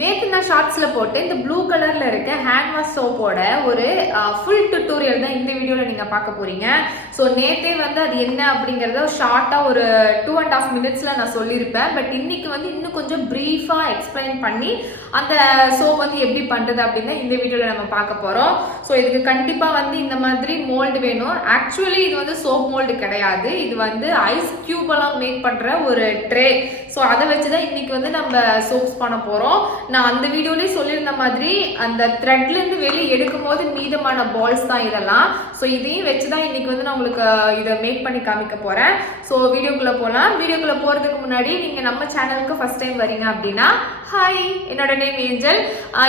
நேற்று நான் ஷார்ட்ஸில் போட்டு இந்த ப்ளூ கலரில் இருக்க ஹேண்ட் வாஷ் சோப்போட ஒரு ஃபுல் டுட்டோரியல் தான் இந்த வீடியோவில் நீங்கள் பார்க்க போகிறீங்க. ஸோ நேற்றே வந்து அது என்ன அப்படிங்கிறத ஷார்ட்டாக ஒரு 2.5 மினிட்ஸில் நான் சொல்லியிருப்பேன். பட் இன்னைக்கு வந்து இன்னும் கொஞ்சம் ப்ரீஃபாக எக்ஸ்பிளைன் பண்ணி அந்த சோப் வந்து எப்படி பண்ணுறது அப்படின்னு இந்த வீடியோவில் நம்ம பார்க்க போகிறோம். ஸோ இதுக்கு கண்டிப்பாக வந்து இந்த மாதிரி மோல்டு வேணும். ஆக்சுவலி இது வந்து சோப் மோல்டு கிடையாது, இது வந்து ஐஸ் கியூபெல்லாம் மேக் பண்ணுற ஒரு ட்ரே. ஸோ அதை வச்சு தான் இன்னைக்கு வந்து நம்ம சோப்ஸ் பண்ண போகிறோம். நான் அந்த வீடியோலேயே சொல்லியிருந்த மாதிரி அந்த த்ரெட்லேருந்து வெளியே எடுக்கும் போது மீதமான பால்ஸ் தான் இதெல்லாம். ஸோ இதையும் வச்சு தான் இன்னைக்கு வந்து நான் உங்களுக்கு இதை மேக் பண்ணி காமிக்க போகிறேன். ஸோ வீடியோக்குள்ளே போகலாம். வீடியோக்குள்ளே போகிறதுக்கு முன்னாடி நீங்கள் நம்ம சேனலுக்கு ஃபர்ஸ்ட் டைம் வரீங்க அப்படின்னா ஹாய், என்னோட நேம் ஏஞ்சல்.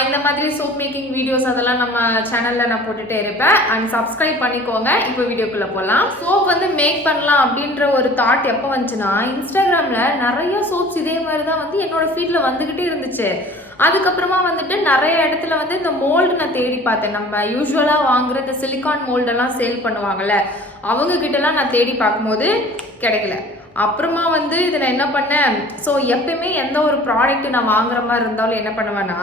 இந்த மாதிரி சோப் மேக்கிங் வீடியோஸ் அதெல்லாம் நம்ம சேனலில் நான் போட்டுகிட்டே இருப்பேன். அண்ட் சப்ஸ்கிரைப் பண்ணிக்கோங்க. இப்போ வீடியோக்குள்ளே போகலாம். சோப் வந்து மேக் பண்ணலாம் அப்படின்ற ஒரு தாட் எப்போ வந்துச்சுன்னா, இன்ஸ்டாகிராமில் நிறைய சோப்ஸ் இதே மாதிரி தான் வந்து என்னோட ஃபீல்டில் வந்துக்கிட்டே இருந்துச்சு. அதுக்கப்புறமா வந்துட்டு நிறைய இடத்துல வந்து இந்த மோல்டு நான் தேடி பார்த்தேன். நம்ம யூஸ்வலாக வாங்குற இந்த சிலிக்கான் மோல்டெல்லாம் சேல் பண்ணுவாங்கல்ல, அவங்க கிட்டலாம் நான் தேடி பார்க்கும்போது கிடைக்கல. அப்புறமா வந்து இதை நான் என்ன பண்ணேன், ஸோ எப்பயுமே எந்த ஒரு ப்ராடக்ட் நான் வாங்குற மாதிரி இருந்தாலும் என்ன பண்ணுவேன்னா,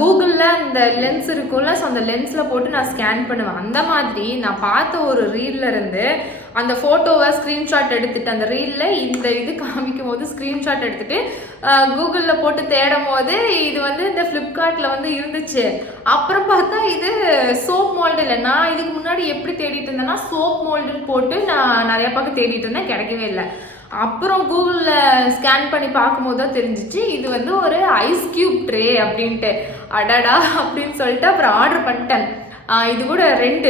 கூகுளில் இந்த லென்ஸ் இருக்கும்ல, ஸோ அந்த லென்ஸில் போட்டு நான் ஸ்கேன் பண்ணுவேன். அந்த மாதிரி நான் பார்த்த ஒரு ரீலில் இருந்து அந்த ஃபோட்டோவை ஸ்க்ரீன்ஷாட் எடுத்துட்டு, அந்த ரீலில் இந்த இது காமிக்கும் போது ஸ்க்ரீன்ஷாட் எடுத்துட்டு கூகுளில் போட்டு தேடும் போது இது வந்து இந்த ஃப்ளிப்கார்ட்டில் வந்து இருந்துச்சு. அப்புறம் பார்த்தா இது சோப் மோல்டு இல்லை. நான் இதுக்கு முன்னாடி எப்படி தேடிட்டு இருந்தேன்னா, சோப் மோல்டுன்னு போட்டு நான் நிறைய பக்கம் தேடிட்டு இருந்தேன், கிடைக்கவே இல்லை. அப்புறம் கூகுளில் ஸ்கேன் பண்ணி பார்க்கும்போது தான் தெரிஞ்சிச்சு இது வந்து ஒரு ஐஸ் கியூப் ட்ரே அப்படின்ட்டு. அடடா அப்படின்னு சொல்லிட்டு அப்புறம் ஆர்டர் பண்ணிட்டேன். இது கூட ரெண்டு,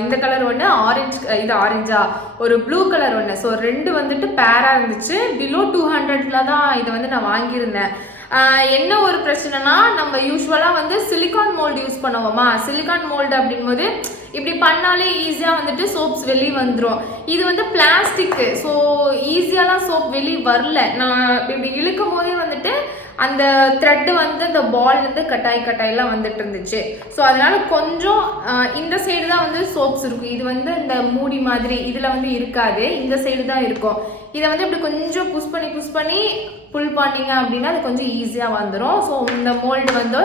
இந்த கலர் ஒன்று, ஆரஞ்சு, இது ஆரஞ்சா, ஒரு ப்ளூ கலர் ஒன்று. ஸோ ரெண்டு வந்துட்டு பேராக இருந்துச்சு. பிலோ 200 தான் இதை வந்து நான் வாங்கியிருந்தேன். என்ன ஒரு பிரச்சனைனா, நம்ம யூஸ்வலாக வந்து சிலிக்கான் மோல்டு யூஸ் பண்ணுவோமா, சிலிக்கான் மோல்டு அப்படின்போது இப்படி பண்ணாலே ஈஸியாக வந்துட்டு சோப்ஸ் வெளியே வந்துடும். இது வந்து பிளாஸ்டிக்கு, ஸோ ஈஸியாலாம் சோப் வெளியே வரல. நான் இப்படி இழுக்கும் போதே வந்துட்டு அந்த த்ரெட்டு வந்து அந்த பால் வந்து கட்டாயெல்லாம் வந்துட்டு இருந்துச்சு. ஸோ அதனால கொஞ்சம் இந்த சைடு தான் வந்து சோப்ஸ் இருக்கும். இது வந்து இந்த மூடி மாதிரி இதில் வந்து இருக்காது, இந்த சைடு தான் இருக்கும். இதை வந்து இப்படி கொஞ்சம் புஷ் பண்ணி புல் பண்ணிங்க அப்படின்னா அது கொஞ்சம் ஈஸியாக வந்துடும். ஸோ இந்த மோல்டு வந்து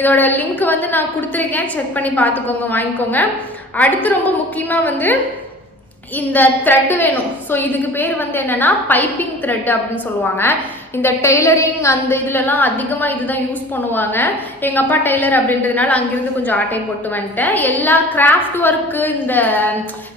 இதோட லிங்க் வந்து நான் கொடுத்துருக்கேன், செக் பண்ணி பார்த்துக்கோங்க, வாங்கிக்கோங்க. அடுத்து ரொம்ப முக்கியமாக வந்து இந்த த்ரெட்டு வேணும். ஸோ இதுக்கு பேர் வந்து என்னன்னா பைப்பிங் த்ரெட் அப்படின்னு சொல்லுவாங்க. இந்த டெய்லரிங் அந்த இதுலலாம் அதிகமாக இதுதான் யூஸ் பண்ணுவாங்க. எங்கள் அப்பா டெய்லர் அப்படின்றதுனால அங்கிருந்து கொஞ்சம் ஆட்டை போட்டு வந்துட்டேன். எல்லா கிராஃப்ட் ஒர்க்கு, இந்த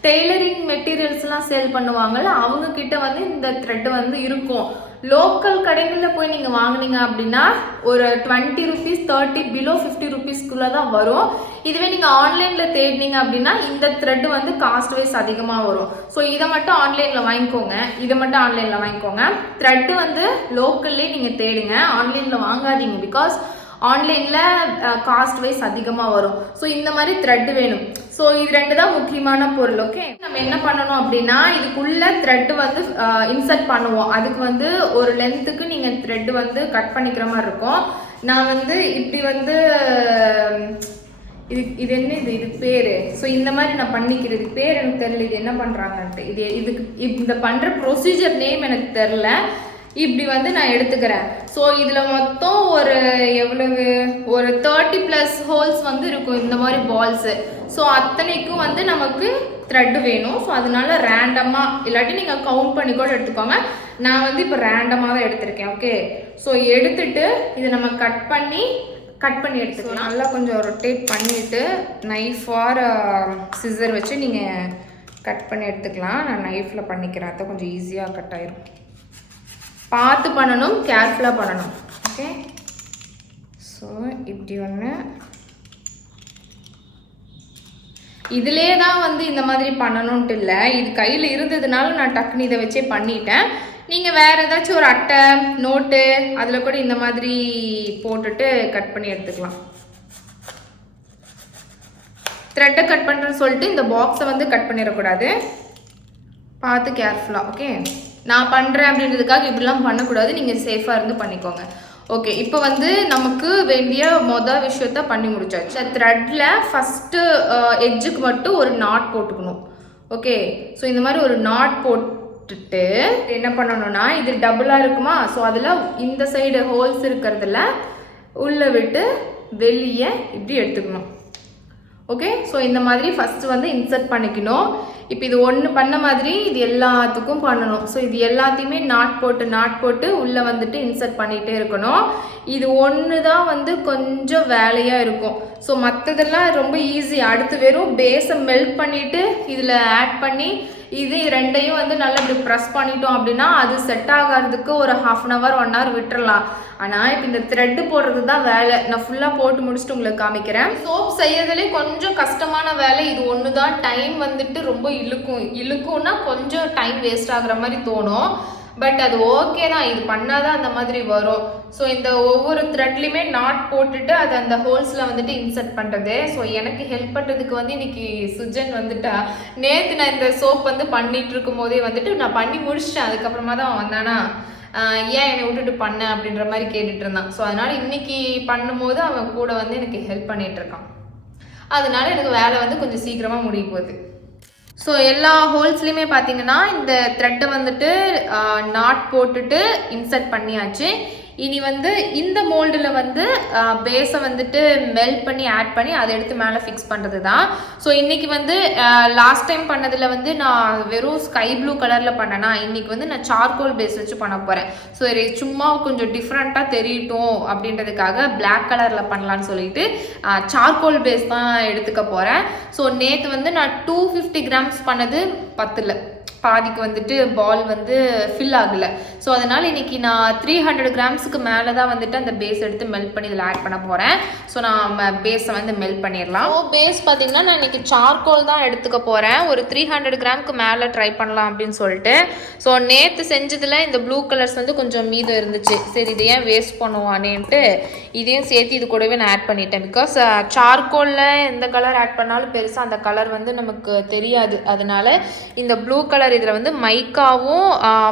டெய்லரிங் மெட்டீரியல்ஸ்லாம் சேல் பண்ணுவாங்கல்ல, அவங்க கிட்ட வந்து இந்த த்ரெட் வந்து இருக்கும். லோக்கல் கடைகளில் போய் நீங்கள் வாங்கினீங்க அப்படின்னா ஒரு 20 rupees, 30, பிலோ 50 rupeesக்குள்ளே தான் வரும். இதுவே நீங்கள் ஆன்லைனில் தேடினீங்க அப்படின்னா இந்த த்ரெட்டு வந்து காஸ்ட் வைஸ் அதிகமாக வரும். ஸோ இதை மட்டும் ஆன்லைனில் வாங்கிக்கோங்க. த்ரெட்டு வந்து லோக்கல்லே நீங்கள் தேடுங்க, ஆன்லைனில் வாங்காதீங்க. பிகாஸ் ஆன்லைனில் காஸ்ட் வைஸ் அதிகமாக வரும். ஸோ இந்த மாதிரி த்ரெட்டு வேணும். ஸோ இது ரெண்டு தான் முக்கியமான பொருள். ஓகே, நம்ம என்ன பண்ணணும் அப்படின்னா, இதுக்குள்ள த்ரெட்டு வந்து இன்சர்ட் பண்ணுவோம். அதுக்கு வந்து ஒரு லென்த்துக்கு நீங்கள் த்ரெட்டு வந்து கட் பண்ணிக்கிற மாதிரி இருக்கும். நான் வந்து இப்படி வந்து இது என்ன இது பேர், ஸோ இந்த மாதிரி நான் பண்ணிக்கிறது பேர் எனக்கு தெரியல, இது என்ன பண்ணுறாங்கன்ட்டு. இதுக்கு இந்த பண்ணுற ப்ரொசீஜர் நேம் எனக்கு தெரில. இப்படி வந்து நான் எடுத்துக்கிறேன். ஸோ இதில் மொத்தம் ஒரு எவ்வளவு, ஒரு 30+ ஹோல்ஸ் வந்து இருக்கும் இந்த மாதிரி பால்ஸு. ஸோ அத்தனைக்கும் வந்து நமக்கு த்ரெட்டு வேணும். ஸோ அதனால ரேண்டமாக, இல்லாட்டி நீங்கள் கவுண்ட் பண்ணி கூட எடுத்துக்கோங்க. நான் வந்து இப்போ ரேண்டமாக தான் எடுத்திருக்கேன். ஓகே, ஸோ எடுத்துட்டு இதை நம்ம கட் பண்ணி எடுத்துக்கலாம். நல்லா கொஞ்சம் ரொட்டேட் பண்ணிவிட்டு நைஃப் ஆர் சிசர் வச்சு நீங்கள் கட் பண்ணி எடுத்துக்கலாம். நான் நைஃப்பில் பண்ணிக்கிறேன், அதை கொஞ்சம் ஈஸியாக கட் ஆயிரும். பார்த்து பண்ணணும், கேர்ஃபுல்லாக பண்ணணும். ஓகே, ஸோ இப்படி ஒன்று இதிலே தான் வந்து இந்த மாதிரி பண்ணணுன்ட்டு இல்லை. இது கையில் இருந்ததுனால நான் டக்குன்னு இதை வச்சே பண்ணிட்டேன். நீங்கள் வேறு ஏதாச்சும் ஒரு அட்டை, நோட்டு அதில் கூட இந்த மாதிரி போட்டுட்டு கட் பண்ணி எடுத்துக்கலாம். த்ரெட்டை கட் பண்ணுறேன்னு சொல்லிட்டு இந்த பாக்ஸை வந்து கட் பண்ணிடக்கூடாது, பார்த்து கேர்ஃபுல்லாக. ஓகே, நான் பண்ணுறேன் அப்படின்றதுக்காக இப்படிலாம் பண்ணக்கூடாது, நீங்கள் சேஃபாக இருந்து பண்ணிக்கோங்க. ஓகே, இப்போ வந்து நமக்கு வேண்டிய விஷயத்த பண்ணி முடிச்சாச்சு. த்ரெட்டில் ஃபஸ்ட்டு எட்ஜுக்கு மட்டும் ஒரு நாட் போட்டுக்கணும். ஓகே, ஸோ இந்த மாதிரி ஒரு நாட் போட்டுட்டு என்ன பண்ணணும்னா இது டபுளாக இருக்குமா, ஸோ அதில் இந்த சைடு ஹோல்ஸ் இருக்கிறதுல உள்ளே விட்டு வெளியே இப்படி எடுத்துக்கணும். ஓகே, ஸோ இந்த மாதிரி ஃபஸ்ட்டு வந்து இன்சர்ட் பண்ணிக்கணும். இப்போ இது ஒன்று பண்ண மாதிரி இது எல்லாத்துக்கும் பண்ணணும். ஸோ இது எல்லாத்தையுமே நாட் போட்டு உள்ளே வந்துட்டு இன்சர்ட் பண்ணிகிட்டே இருக்கணும். இது ஒன்று தான் வந்து கொஞ்சம் வேலையாக இருக்கும். ஸோ மற்றதெல்லாம் ரொம்ப ஈஸி. அடுத்து வெறும் பேஸை மெல்ட் பண்ணிவிட்டு இதில் ஆட் பண்ணி இது ரெண்டையும் வந்து நல்லா இப்படி ப்ரெஸ் பண்ணிட்டோம் அப்படின்னா அது செட் ஆகிறதுக்கு ஒரு 1/2 hour 1 hour விட்டுறலாம். ஆனால் இப்போ இந்த த்ரெட்டு போடுறது தான் வேலை. நான் ஃபுல்லாக போட்டு முடிச்சுட்டு உங்களுக்கு காமிக்கிறேன். சோப் செய்யறதுலே கொஞ்சம் கஷ்டமான வேலை இது ஒன்று தான். டைம் வந்துட்டு ரொம்ப இழுக்கும்னா கொஞ்சம் டைம் வேஸ்ட் ஆகுற மாதிரி தோணும். பட் அது ஓகே தான், இது பண்ணாதான் அந்த மாதிரி வரும். ஸோ இந்த ஒவ்வொரு த்ரெட்லையுமே நாட் போட்டுட்டு அது அந்த ஹோல்ஸில் வந்துட்டு இன்சர்ட் பண்ணுறது. ஸோ எனக்கு ஹெல்ப் பண்ணுறதுக்கு வந்து இன்னைக்கு சுஜன் வந்துட்டா. நேற்று நான் இந்த சோப் வந்து பண்ணிட்டு இருக்கும் போதே வந்துட்டு நான் பண்ணி முடிச்சிட்டேன். அதுக்கப்புறமா தான் அவன் வந்தானா, ஏன் என்னை விட்டுட்டு பண்ண அப்படின்ற மாதிரி கேட்டுட்டு இருந்தான். ஸோ அதனால இன்னைக்கு பண்ணும்போது அவன் கூட வந்து எனக்கு ஹெல்ப் பண்ணிட்டு இருக்கான். அதனால எனக்கு வேலை வந்து கொஞ்சம் சீக்கிரமாக முடிய போகுது. ஸோ எல்லா ஹோல்ஸ்லையுமே பார்த்தீங்கன்னா இந்த த்ரெட்டை வந்துட்டு நாட் போட்டுட்டு இன்சர்ட் பண்ணியாச்சு. இனி வந்து இந்த மோல்டில் வந்து பேஸை வந்துட்டு மெல்ட் பண்ணி ஆட் பண்ணி அதை எடுத்து மேலே ஃபிக்ஸ் பண்ணுறது தான். ஸோ இன்றைக்கி வந்து லாஸ்ட் டைம் பண்ணதில் வந்து நான் வெறும் ஸ்கை ப்ளூ கலரில் பண்ணேன்னா இன்றைக்கி வந்து நான் சார்கோல் பேஸ் வச்சு பண்ண போகிறேன். ஸோ சும்மா கொஞ்சம் டிஃப்ரெண்ட்டாக தெரியட்டும் அப்படின்றதுக்காக பிளாக் கலரில் பண்ணலான்னு சொல்லிட்டு சார்கோல் பேஸ் தான் எடுத்துக்க போகிறேன். ஸோ நேற்று வந்து நான் 250 grams பண்ணது 10 பாதிக்கு வந்துட்டு பால் வந்து ஃபில் ஆகலை. ஸோ அதனால் இன்றைக்கி நான் 300 grams மேலே தான் வந்துட்டு அந்த பேஸ் எடுத்து மெல்ட் பண்ணி இதில் ஆட் பண்ண போகிறேன். ஸோ நான் பேஸை வந்து மெல்ட் பண்ணிடலாம். ஸோ பேஸ் பார்த்திங்கன்னா நான் இன்றைக்கி சார்கோல் தான் எடுத்துக்க போகிறேன். ஒரு 300 grams மேலே ட்ரை பண்ணலாம் அப்படின்னு சொல்லிட்டு. ஸோ நேற்று செஞ்சதில் இந்த ப்ளூ கலர்ஸ் வந்து கொஞ்சம் மீதம் இருந்துச்சு. சரி இதை ஏன் வேஸ்ட் பண்ணுவானேன்ட்டு இதையும் சேர்த்து இது கூடவே நான் ஆட் பண்ணிட்டேன். பிகாஸ் சார்கோலில் எந்த கலர் ஆட் பண்ணாலும் பெருசாக அந்த கலர் வந்து நமக்கு தெரியாது. அதனால் இந்த ப்ளூ கலர் இதில் வந்து மைக்காவும்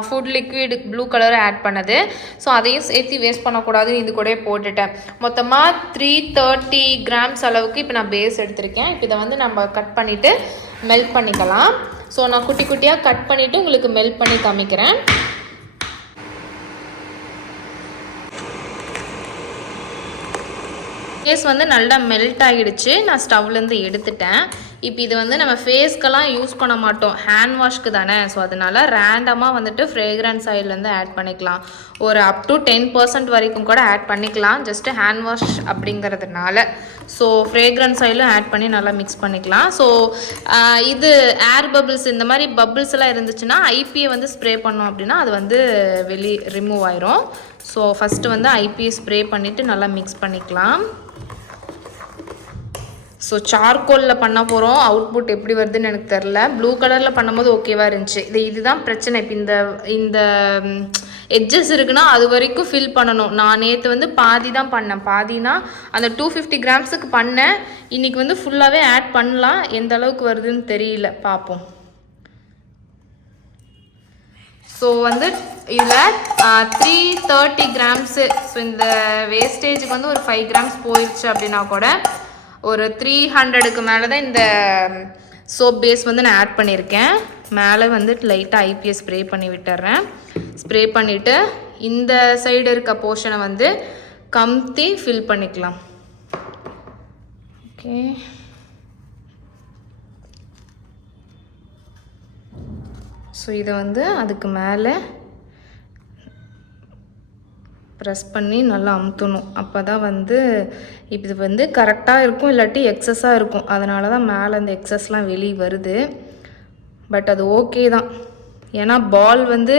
ஃபுட் லிக்விட் ப்ளூ கலரும் ஆட் பண்ணது. ஸோ அதையும் சேர்த்து வேஸ்ட் பண்ணக்கூடாதுன்னு இது கூட போட்டுட்டேன். மொத்தமாக 330 grams அளவுக்கு இப்போ நான் பேஸ் எடுத்திருக்கேன். இப்போ இதை வந்து நம்ம கட் பண்ணிவிட்டு மெல்ட் பண்ணிக்கலாம். ஸோ நான் குட்டி குட்டியாக கட் பண்ணிவிட்டு உங்களுக்கு மெல்ட் பண்ணி காமிக்கிறேன். பேஸ் வந்து நல்லா மெல்ட் ஆகிடுச்சு. நான் ஸ்டவ்லேருந்து எடுத்துட்டேன். இப்போ இது வந்து நம்ம ஃபேஸ்க்கெல்லாம் யூஸ் பண்ண மாட்டோம், ஹேண்ட் வாஷ்க்கு தானே. ஸோ அதனால் ரேண்டமாக வந்துட்டு ஃப்ரேக்ரன்ஸ் ஆயிலேருந்து ஆட் பண்ணிக்கலாம். ஒரு அப் டு 10% வரைக்கும் கூட ஆட் பண்ணிக்கலாம், ஜஸ்ட்டு ஹேண்ட் வாஷ் அப்படிங்கிறதுனால. ஸோ ஃப்ரேக்ரன்ஸ் ஆயிலும் ஆட் பண்ணி நல்லா மிக்ஸ் பண்ணிக்கலாம். ஸோ இது ஏர் பபிள்ஸ் இந்த மாதிரி பபிள்ஸ் எல்லாம் இருந்துச்சுன்னா ஐபியை வந்து ஸ்ப்ரே பண்ணோம் அப்படின்னா அது வந்து ரிமூவ் ஆயிரும். ஸோ ஃபஸ்ட்டு வந்து ஐபியை ஸ்ப்ரே பண்ணிவிட்டு நல்லா மிக்ஸ் பண்ணிக்கலாம். ஸோ சார்கோலில் பண்ண போகிறோம். அவுட்புட் எப்படி வருதுன்னு எனக்கு தெரில. ப்ளூ கலரில் பண்ணும்போது ஓகேவாக இருந்துச்சு. இதுதான் பிரச்சனை. இப்போ இந்த எட்ஜஸ் இருக்குன்னா அது வரைக்கும் ஃபில் பண்ணணும். நான் நேற்று வந்து பாதி தான் பண்ணேன். பாதினா அந்த 250 grams பண்ணேன். இன்றைக்கி வந்து ஃபுல்லாகவே ஆட் பண்ணலாம். எந்த அளவுக்கு வருதுன்னு தெரியல, பார்ப்போம். ஸோ வந்து இதில் 330 grams. ஸோ இந்த வேஸ்டேஜுக்கு வந்து ஒரு 5 grams போயிடுச்சு அப்படின்னா கூட ஒரு 300 மேலே தான் இந்த சோப் பேஸ் வந்து நான் ஆட் பண்ணியிருக்கேன். மேலே வந்து லைட்டாக ஐபிஎஸ் ஸ்ப்ரே பண்ணி விட்டுறேன். ஸ்ப்ரே பண்ணிவிட்டு இந்த சைடு இருக்க போர்ஷனை வந்து கம்த்தி ஃபில் பண்ணிக்கலாம். ஓகே, ஸோ இதை வந்து அதுக்கு மேலே ப்ரெஸ் பண்ணி நல்லா அமுத்தணும். அப்போ தான் வந்து இப்போ இது வந்து கரெக்டாக இருக்கும், இல்லாட்டி எக்ஸஸாக இருக்கும். அதனால தான் மேலே அந்த எக்ஸஸ்லாம் வெளியே வருது. பட் அது ஓகே தான். ஏன்னா பால் வந்து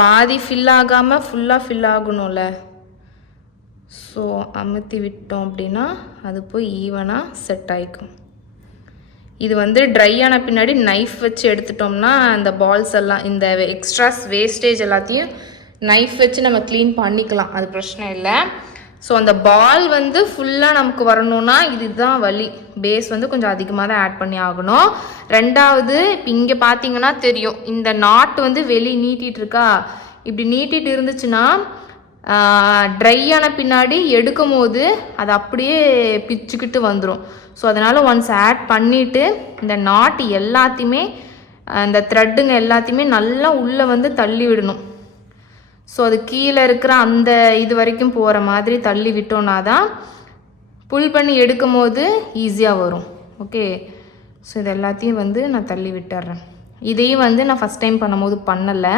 பாதி ஃபில் ஆகாமல் ஃபுல்லாக ஃபில் ஆகணும்ல. ஸோ அமுத்தி விட்டோம் அப்படின்னா அது போய் ஈவனாக செட் ஆகிக்கும். இது வந்து ட்ரை ஆன பின்னாடி நைஃப் வச்சு எடுத்துட்டோம்னா அந்த பால்ஸ் எல்லாம் இந்த எக்ஸ்ட்ராஸ் வேஸ்டேஜ் எல்லாத்தையும் நைஃப் வச்சு நம்ம க்ளீன் பண்ணிக்கலாம், அது பிரச்சனை இல்லை. ஸோ அந்த பால் வந்து ஃபுல்லாக நமக்கு வரணும்னா இதுதான் வழி. பேஸ் வந்து கொஞ்சம் அதிகமாக தான் ஆட் பண்ணி ஆகணும். ரெண்டாவது இப்போ இங்கே பார்த்தீங்கன்னா தெரியும், இந்த நாட் வந்து வெளியே நீட்டிகிட்டு இருக்கா. இப்படி நீட்டிகிட்டு இருந்துச்சுன்னா ட்ரை ஆன பின்னாடி எடுக்கும் போது அது அப்படியே பிச்சுக்கிட்டு வந்துடும். ஸோ அதனால் ஒன்ஸ் ஆட் பண்ணிவிட்டு இந்த நாட் எல்லாத்தையுமே அந்த த்ரெட்டுங்க எல்லாத்தையுமே நல்லா உள்ளே வந்து தள்ளி விடணும். ஸோ அது கீழே இருக்கிற அந்த இது வரைக்கும் போகிற மாதிரி தள்ளி விட்டோன்னா தான் புல் பண்ணி எடுக்கும் போது ஈஸியாக வரும். ஓகே, ஸோ இது எல்லாத்தையும் வந்து நான் தள்ளி விட்டுறேன். இதையும் வந்து நான் ஃபஸ்ட் டைம் பண்ணும்போது பண்ணலை.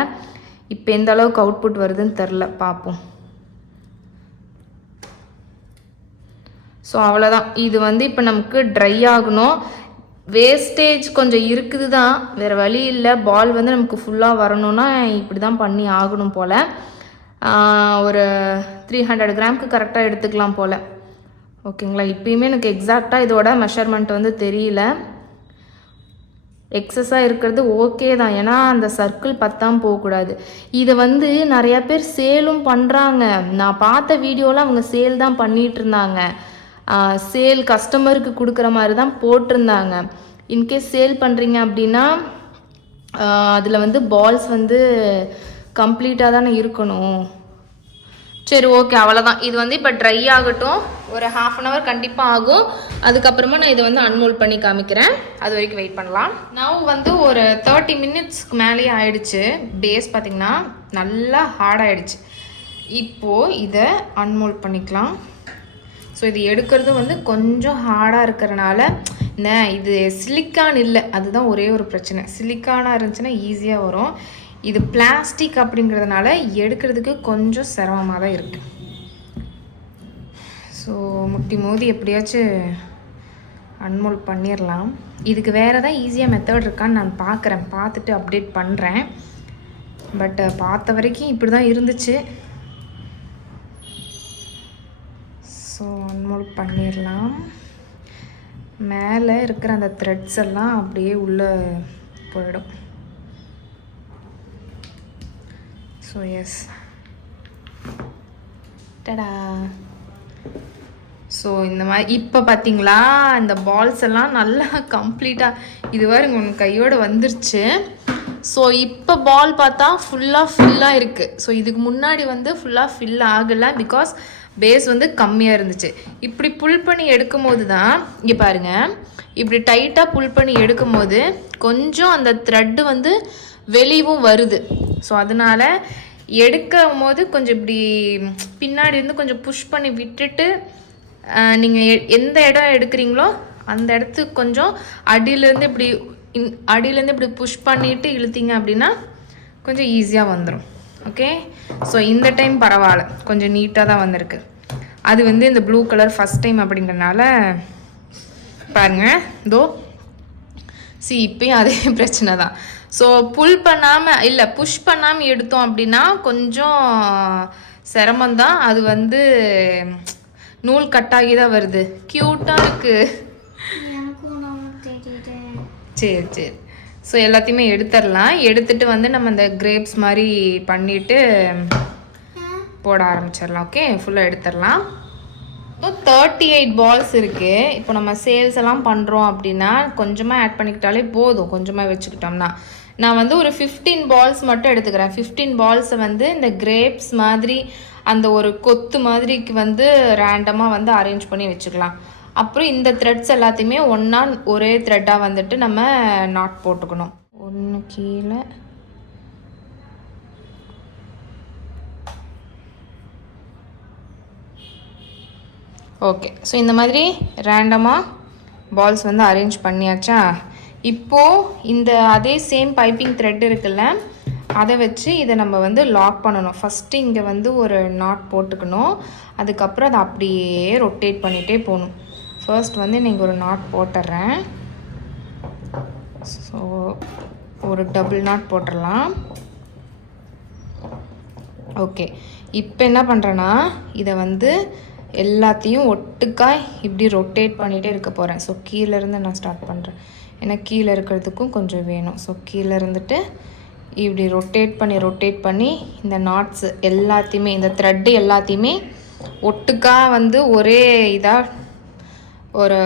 இப்போ எந்த அளவுக்கு அவுட்புட் வருதுன்னு தெரில, பார்ப்போம். ஸோ அவ்வளோதான். இது வந்து இப்போ நமக்கு ட்ரை ஆகணும். வேஸ்டேஜ் கொஞ்சம் இருக்குது தான், வேறு வழி இல்லை. பால் வந்து நமக்கு ஃபுல்லாக வரணும்னா இப்படி தான் பண்ணி ஆகணும் போல். ஒரு 300 கிராமுக்கு கரெக்டாக எடுத்துக்கலாம் போல். ஓகேங்களா? இப்போயுமே எனக்கு எக்ஸாக்டாக இதோட மெஷர்மெண்ட் வந்து தெரியல. எக்ஸஸாக இருக்கிறது ஓகே தான், ஏன்னா அந்த சர்க்கிள் பத்தாமல் போகக்கூடாது. இதை வந்து நிறையா பேர் சேலும் பண்ணுறாங்க. நான் பார்த்த வீடியோவில் அவங்க சேல் தான் பண்ணிகிட்டு இருந்தாங்க. சேல் கஸ்டமருக்கு கொடுக்குற மாதிரி தான் போட்டிருந்தாங்க. இன்கேஸ் சேல் பண்ணுறீங்க அப்படின்னா அதில் வந்து பால்ஸ் வந்து கம்ப்ளீட்டாக தானே இருக்கணும். சரி, ஓகே, அவ்வளோதான். இது வந்து இப்போ ட்ரை ஆகட்டும். ஒரு 1/2 அன் ஹவர் கண்டிப்பாக ஆகும். அதுக்கப்புறமா நான் இதை வந்து அன்மோல்ட் பண்ணி காமிக்கிறேன். அது வரைக்கும் வெயிட் பண்ணலாம். நான் வந்து ஒரு 30 மினிட்ஸ்க்கு மேலேயே ஆயிடுச்சு. பேஸ் பார்த்திங்கன்னா நல்லா ஹார்ட் ஆகிடுச்சு. இப்போது இதை அன்மோல்ட் பண்ணிக்கலாம். ஸோ இது எடுக்கிறது வந்து கொஞ்சம் ஹார்டாக இருக்கிறனால, இது சிலிக்கான் இல்லை, அதுதான் ஒரே ஒரு பிரச்சனை. சிலிக்கானாக இருந்துச்சுன்னா ஈஸியாக வரும். இது பிளாஸ்டிக் அப்படிங்கிறதுனால எடுக்கிறதுக்கு கொஞ்சம் சிரமமாக தான் இருக்குது. ஸோ முட்டி மோதி எப்படியாச்சும் அன்மோல்ட் பண்ணிடலாம். இதுக்கு வேறு ஏதாவது ஈஸியாக மெத்தட் இருக்கான்னு நான் பார்க்குறேன், பார்த்துட்டு அப்டேட் பண்ணுறேன். பட் பார்த்த வரைக்கும் இப்படி தான் இருந்துச்சு. ஸோ அன்மோல்ட் பண்ணிடலாம். மேலே இருக்கிற அந்த த்ரெட்ஸ் எல்லாம் அப்படியே உள்ளே போயிடும். ஸோ எஸ், டடா. ஸோ இந்த மாதிரி இப்போ பார்த்தீங்களா, இந்த பால்ஸ் எல்லாம் நல்லா கம்ப்ளீட்டாக இது வரை உங்கள் கையோடு வந்துருச்சு. ஸோ இப்போ பால் பார்த்தா ஃபுல்லாக ஃபில்லாக இருக்குது. ஸோ இதுக்கு முன்னாடி வந்து ஃபுல்லாக ஃபில் ஆகலை, பிகாஸ் பேஸ் வந்து கம்மியாக இருந்துச்சு. இப்படி புல் பண்ணி எடுக்கும் போது தான், இங்கே பாருங்கள், இப்படி டைட்டாக புல் பண்ணி எடுக்கும் போது கொஞ்சம் அந்த த்ரெட்டு வந்து வெளியும் வருது. ஸோ அதனால் எடுக்கும் போது கொஞ்சம் இப்படி பின்னாடி இருந்து கொஞ்சம் புஷ் பண்ணி விட்டுட்டு நீங்கள் எந்த இடம் எடுக்கிறீங்களோ அந்த இடத்துக்கு கொஞ்சம் அடியிலேருந்து இப்படி புஷ் பண்ணிவிட்டு இழுத்தீங்க அப்படின்னா கொஞ்சம் ஈஸியாக வந்துடும். ஓகே, ஸோ இந்த டைம் பரவாயில்ல, கொஞ்சம் நீட்டாக தான் வந்திருக்கு. அது வந்து இந்த ப்ளூ கலர் ஃபஸ்ட் டைம் அப்படிங்கிறனால பாருங்கள், இதோ இப்பயும் அதே பிரச்சனை தான். ஸோ புல் பண்ணாமல் இல்லை புஷ் பண்ணாமல் எடுத்தோம் அப்படின்னா கொஞ்சம் சிரமந்தான். அது வந்து நூல் கட்டாகி தான் வருது. க்யூட்டாக இருக்குது. சரி சரி, ஸோ எல்லாத்தையுமே எடுத்துடலாம். எடுத்துகிட்டு வந்து நம்ம இந்த கிரேப்ஸ் மாதிரி பண்ணிவிட்டு போட ஆரம்பிச்சிடலாம். ஓகே, ஃபுல்லாக எடுத்துடலாம். இப்போ 38 பால்ஸ் இருக்குது. இப்போ நம்ம சேல்ஸ் எல்லாம் பண்ணுறோம் அப்படின்னா கொஞ்சமாக ஆட் பண்ணிக்கிட்டாலே போதும். கொஞ்சமாக வச்சுக்கிட்டோம்னா நான் வந்து ஒரு 15 பால்ஸ் மட்டும் எடுத்துக்கிறேன். 15 பால்ஸை வந்து இந்த கிரேப்ஸ் மாதிரி அந்த ஒரு கொத்து மாதிரிக்கு வந்து ரேண்டமாக வந்து அரேஞ்ச் பண்ணி வச்சுக்கலாம். அப்புறம் இந்த த்ரெட்ஸ் எல்லாத்தையுமே ஒன்றா ஒரே த்ரெட்டாக வந்துட்டு நம்ம நாட் போட்டுக்கணும். ஒன்று கீழே, ஓகே. ஸோ இந்த மாதிரி ரேண்டமாக பால்ஸ் வந்து அரேஞ்ச் பண்ணியாச்சா. இப்போது இந்த அதே சேம் பைப்பிங் த்ரெட் இருக்குல்ல, அதை வச்சு இதை நம்ம வந்து லாக் பண்ணணும். ஃபஸ்ட்டு இங்கே வந்து ஒரு நாட் போட்டுக்கணும். அதுக்கப்புறம் அதை அப்படியே ரொட்டேட் பண்ணிகிட்டே போகணும். ஃபர்ஸ்ட் வந்து நீங்கள் ஒரு நாட் போட்டுடுறேன். ஸோ ஒரு டபுள் நாட் போட்டுடலாம். ஓகே, இப்போ என்ன பண்ணுறேன்னா இதை வந்து எல்லாத்தையும் ஒட்டுக்காய் இப்படி ரொட்டேட் பண்ணிகிட்டே இருக்க போகிறேன். ஸோ கீழேருந்து நான் ஸ்டார்ட் பண்ணுறேன், ஏன்னா கீழே இருக்கிறதுக்கும் கொஞ்சம் வேணும். ஸோ கீழே இருந்துட்டு இப்படி ரொட்டேட் பண்ணி இந்த நாட்ஸு எல்லாத்தையுமே, இந்த த்ரெட்டு எல்லாத்தையுமே ஒட்டுக்காக வந்து ஒரே இதாக ஒரு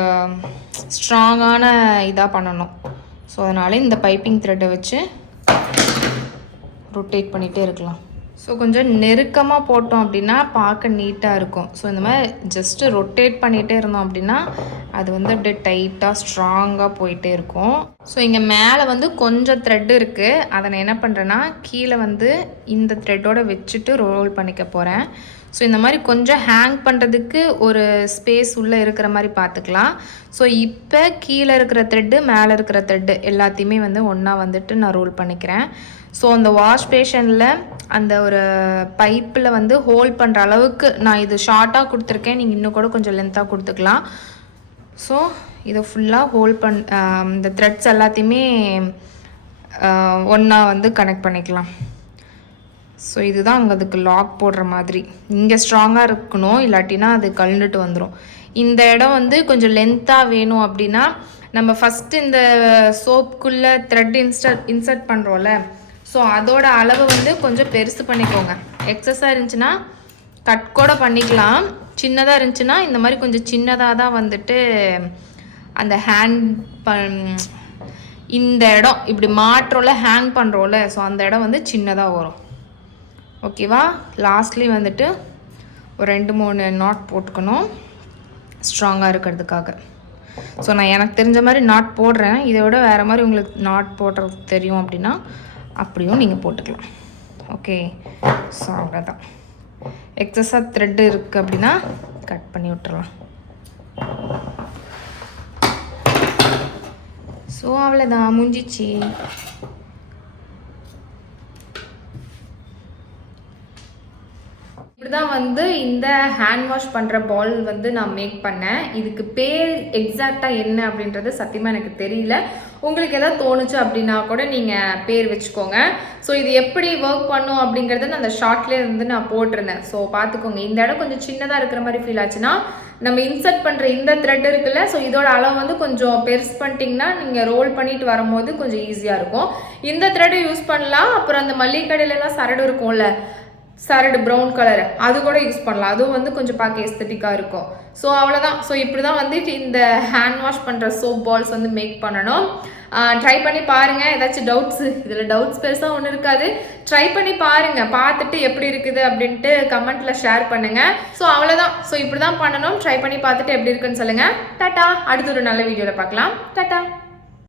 ஸ்ட்ராங்கான இதாக பண்ணணும். ஸோ அதனால் இந்த பைப்பிங் த்ரெட்டை வச்சு ரொட்டேட் பண்ணிகிட்டே இருக்கலாம். ஸோ கொஞ்சம் நெருக்கமாக போட்டோம் அப்படின்னா பார்க்க நீட்டாக இருக்கும். ஸோ இந்த மாதிரி ஜஸ்ட்டு ரொட்டேட் பண்ணிகிட்டே இருந்தோம் அப்படின்னா அது வந்து அப்படியே டைட்டாக ஸ்ட்ராங்காக போயிட்டே இருக்கும். ஸோ இங்கே மேலே வந்து கொஞ்சம் த்ரெட் இருக்குது. அதை நான் என்ன பண்ணுறேன்னா கீழே வந்து இந்த த்ரெட்டோடு வச்சுட்டு ரோல் பண்ணிக்க போகிறேன். ஸோ இந்த மாதிரி கொஞ்சம் ஹேங் பண்ணுறதுக்கு ஒரு ஸ்பேஸ் உள்ளே இருக்கிற மாதிரி பார்த்துக்கலாம். ஸோ இப்போ கீழே இருக்கிற த்ரெட்டு மேலே இருக்கிற த்ரெட்டு எல்லாத்தையுமே வந்து ஒன்றா வந்துட்டு நான் ரோல் பண்ணிக்கிறேன். ஸோ அந்த வாஷ் பேஷனில் அந்த ஒரு பைப்பில் வந்து ஹோல்ட் பண்ணுற அளவுக்கு நான் இது ஷார்ட்டாக கொடுத்துருக்கேன். நீங்கள் இன்னும் கூட கொஞ்சம் லென்த்தாக கொடுத்துக்கலாம். ஸோ இதை ஃபுல்லாக ஹோல்ட் இந்த த்ரெட்ஸ் எல்லாத்தையுமே ஒன்றா வந்து கனெக்ட் பண்ணிக்கலாம். ஸோ இதுதான் அங்கே அதுக்கு லாக் போடுற மாதிரி. இங்கே ஸ்ட்ராங்காக இருக்கணும், இல்லாட்டினா அது கழுந்துட்டு வந்துடும். இந்த இடம் வந்து கொஞ்சம் லென்த்தாக வேணும் அப்படின்னா நம்ம ஃபஸ்ட்டு இந்த சோப்புக்குள்ளே த்ரெட் இன்சர்ட் பண்ணுறோம்ல, ஸோ அதோட அளவு வந்து கொஞ்சம் பெருசு பண்ணிக்கோங்க. எக்ஸஸாக இருந்துச்சுன்னா கட் கூட பண்ணிக்கலாம். சின்னதாக இருந்துச்சுன்னா இந்த மாதிரி கொஞ்சம் சின்னதாக தான் வந்துட்டு அந்த இந்த இடம் இப்படி மாற்றோல ஹேங் பண்ணுறோம்ல, ஸோ அந்த இடம் வந்து சின்னதாக வரும். ஓகேவா? லாஸ்ட்லி வந்துட்டு ஒரு 2-3 நாட் போட்டுக்கணும் ஸ்ட்ராங்காக இருக்கிறதுக்காக. ஸோ நான் எனக்கு தெரிஞ்ச மாதிரி நாட் போடுறேன். இதை விட வேறு மாதிரி உங்களுக்கு நாட் போடுறது தெரியும் அப்படின்னா அப்படியும் நீங்கள் போட்டுக்கலாம். ஓகே, ஸோ அவ்வளோதான். எக்ஸஸாக த்ரெட்டு இருக்குது அப்படின்னா கட் பண்ணி விட்டுறலாம். ஸோ அவ்வளோதான், முடிஞ்சிச்சு. இப்படிதான் வந்து இந்த ஹேண்ட் வாஷ் பண்ணுற பால் வந்து நான் மேக் பண்ணேன். இதுக்கு பேர் எக்ஸாக்டாக என்ன அப்படின்றது சத்தியமாக எனக்கு தெரியல. உங்களுக்கு எதாவது தோணுச்சு அப்படின்னா கூட நீங்கள் பேர் வச்சுக்கோங்க. ஸோ இது எப்படி ஒர்க் பண்ணும் அப்படிங்கிறத நான் அந்த ஷார்ட்லேயே வந்து நான் போட்டிருந்தேன். ஸோ பார்த்துக்கோங்க. இந்த இடம் கொஞ்சம் சின்னதாக இருக்கிற மாதிரி ஃபீல் ஆச்சுன்னா நம்ம இன்சர்ட் பண்ணுற இந்த த்ரெட் இருக்குல்ல, ஸோ இதோட அளவு வந்து கொஞ்சம் பெருசு பண்ணிட்டீங்கன்னா நீங்கள் ரோல் பண்ணிட்டு வரும்போது கொஞ்சம் ஈஸியாக இருக்கும். இந்த த்ரெட்டை யூஸ் பண்ணலாம். அப்புறம் அந்த மல்லிகை கடையிலலாம் சரடு இருக்கும்ல, சரடு ப்ரௌன் கலர், அது கூட யூஸ் பண்ணலாம். அதுவும் வந்து கொஞ்சம் பார்க்க எஸ்தட்டிக்காக இருக்கும். ஸோ அவ்வளோதான். ஸோ இப்படி தான் வந்து இந்த ஹேண்ட் வாஷ் பண்ணுற சோப் பால்ஸ் வந்து மேக் பண்ணணும். ட்ரை பண்ணி பாருங்கள். ஏதாச்சும் டவுட்ஸு, இதில் டவுட்ஸ் பெருசாக ஒன்றும் இருக்காது. ட்ரை பண்ணி பாருங்கள். பார்த்துட்டு எப்படி இருக்குது அப்படின்ட்டு கமெண்ட்டில் ஷேர் பண்ணுங்கள். ஸோ அவ்வளோதான். ஸோ இப்படி தான் பண்ணணும். ட்ரை பண்ணி பார்த்துட்டு எப்படி இருக்குன்னு சொல்லுங்கள். டாட்டா. அடுத்த ஒரு நல்ல வீடியோவில் பார்க்கலாம். டாட்டா.